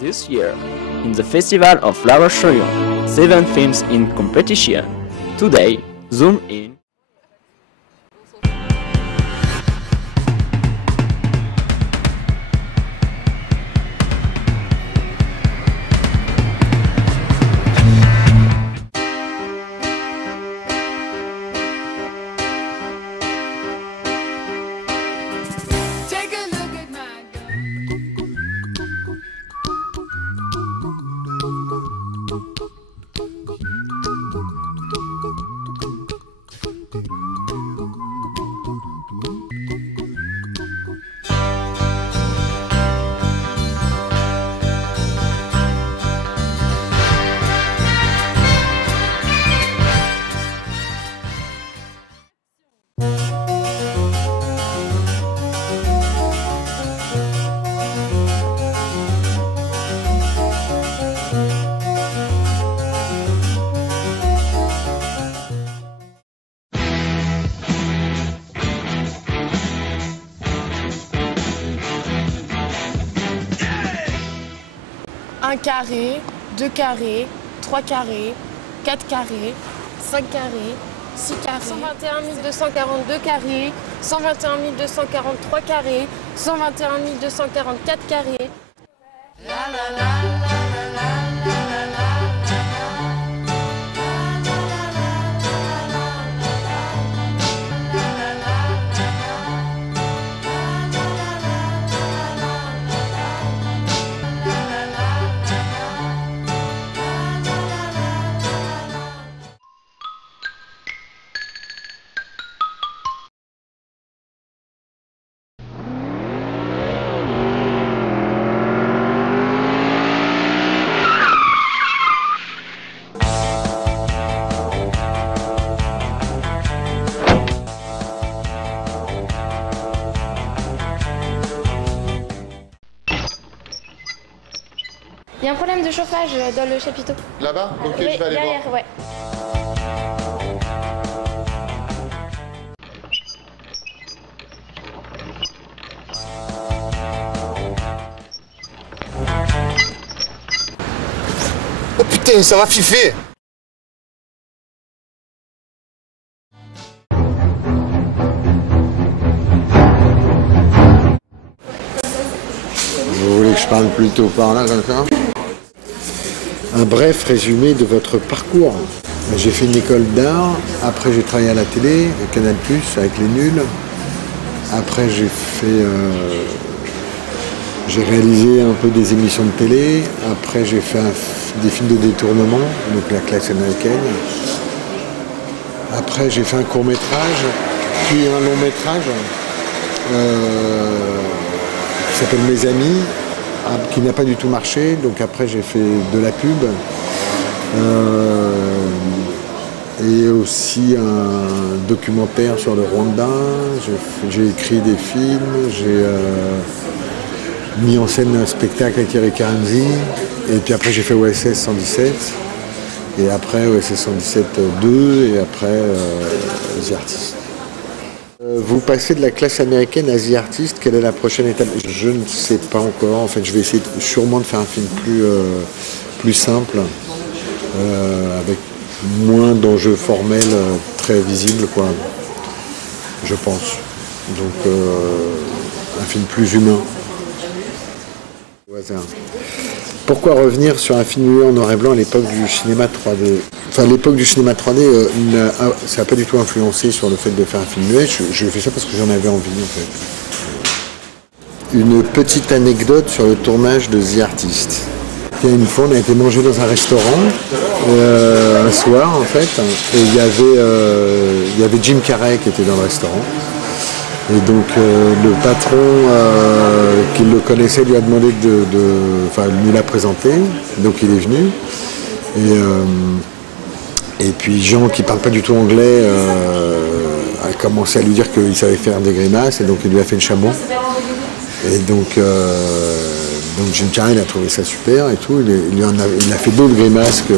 This year, in the Festival of Flower Show, 7 films in competition. Today, zoom in. Un carré, 2 carrés, 3 carrés, 4 carrés, 5 carrés, 6 carrés, 121 242 carrés, 121 243 carrés, 121 244 carrés. Il y a un problème de chauffage dans le chapiteau. Là-bas? Ok, Oui, je vais aller derrière, voir. ouais. Oh putain, ça va fiffer! Vous voulez que je parle plutôt par là, comme ça? Un bref résumé de votre parcours. J'ai fait une école d'art, après j'ai travaillé à la télé, à Canal+, avec les nuls. Après j'ai réalisé un peu des émissions de télé. Après j'ai fait des films de détournement, donc la classe américaine. Après j'ai fait un court-métrage, puis un long-métrage qui s'appelle Mes Amis, qui n'a pas du tout marché. Donc après j'ai fait de la pub. Et aussi un documentaire sur le Rwanda. J'ai écrit des films, j'ai mis en scène un spectacle avec Eric Ramsey. Et puis après j'ai fait OSS 117. Et après OSS 117 2 et après The Artist. Vous passez de la classe américaine à The Artist, quelle est la prochaine étape? Je ne sais pas encore. En fait, je vais essayer sûrement de faire un film plus simple, avec moins d'enjeux formels très visibles, quoi, je pense. Donc, un film plus humain. Au hasard. Pourquoi revenir sur un film muet en noir et blanc à l'époque du cinéma 3D? Enfin, l'époque du cinéma 3D, ça n'a pas du tout influencé sur le fait de faire un film muet. Je fais ça parce que j'en avais envie, en fait. Une petite anecdote sur le tournage de The Artist. Une fois, on a été manger dans un restaurant, un soir, en fait, et il y avait Jim Carrey qui était dans le restaurant. Et donc le patron qui le connaissait lui a demandé enfin, nous l'a présenté, donc il est venu. Et puis Jean, qui ne parle pas du tout anglais, a commencé à lui dire qu'il savait faire des grimaces, et donc il lui a fait le chameau. Et donc Jim Carrey, il a trouvé ça super et tout. Il a fait d'autres grimaces que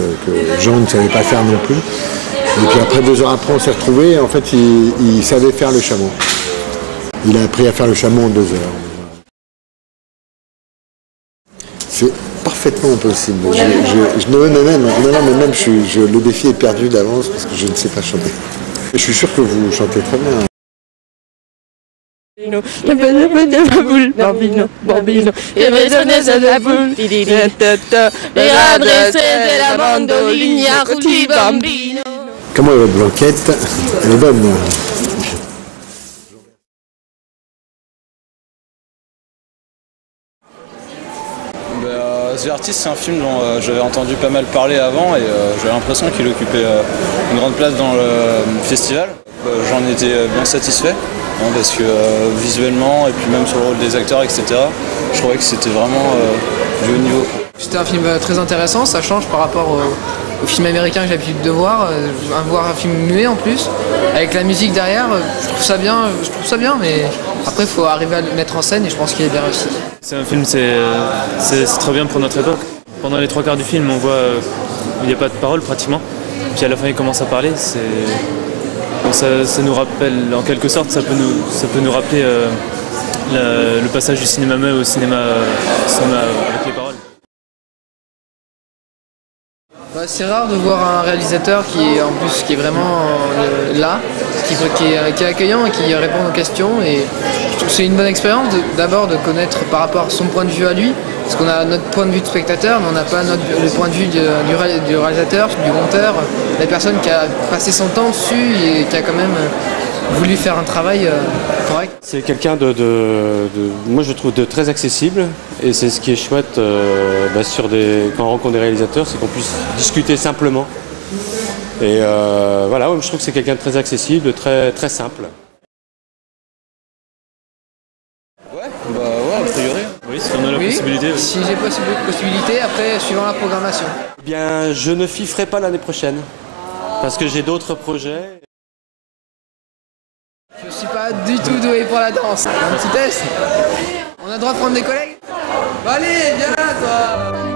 Jean ne savait pas faire non plus. Et puis après, 2 heures après, on s'est retrouvés. En fait, il savait faire le chameau. Il a appris à faire le chameau en 2 heures. parfaitement possible. Le défi est perdu d'avance parce que je ne sais pas chanter. Je suis sûr que vous chantez très bien. Bambino, bambino, e vedonese de la boule, et adressé de la mandoline, Yarouti bambino. Comment est votre blanquette? Elle est bonne. The Artist, c'est un film dont j'avais entendu pas mal parler avant et j'avais l'impression qu'il occupait une grande place dans le festival. J'en étais bien satisfait parce que visuellement et puis même sur le rôle des acteurs, etc., je trouvais que c'était vraiment du haut niveau. C'était un film très intéressant, ça change par rapport au film américain que j'ai l'habitude de voir un film muet en plus, avec la musique derrière, je trouve ça bien, mais après il faut arriver à le mettre en scène et je pense qu'il est bien réussi. C'est un film, c'est très bien pour notre époque. Pendant les 3 quarts du film, on voit il n'y a pas de parole pratiquement, puis à la fin il commence à parler, ça nous rappelle, en quelque sorte, ça peut nous rappeler le passage du cinéma muet au cinéma avec les paroles. C'est rare de voir un réalisateur qui est vraiment là, qui est accueillant et qui répond aux questions. Et je trouve que c'est une bonne expérience d'abord de connaître par rapport à son point de vue à lui, parce qu'on a notre point de vue de spectateur, mais on n'a pas le point de vue du réalisateur, du monteur, la personne qui a passé son temps dessus et qui a quand même voulu faire un travail correct. C'est quelqu'un moi je trouve de très accessible, et c'est ce qui est chouette quand on rencontre des réalisateurs, c'est qu'on puisse discuter simplement. Et voilà, je trouve que c'est quelqu'un de très accessible, très, très simple. Ouais, a priori. Oui, si on a la possibilité. Oui. Si j'ai possibilité, après suivant la programmation. Eh bien, je ne fiferai pas l'année prochaine, parce que j'ai d'autres projets. Je suis pas du tout doué pour la danse. Un petit test. On a le droit de prendre des collègues? Allez, viens là, toi.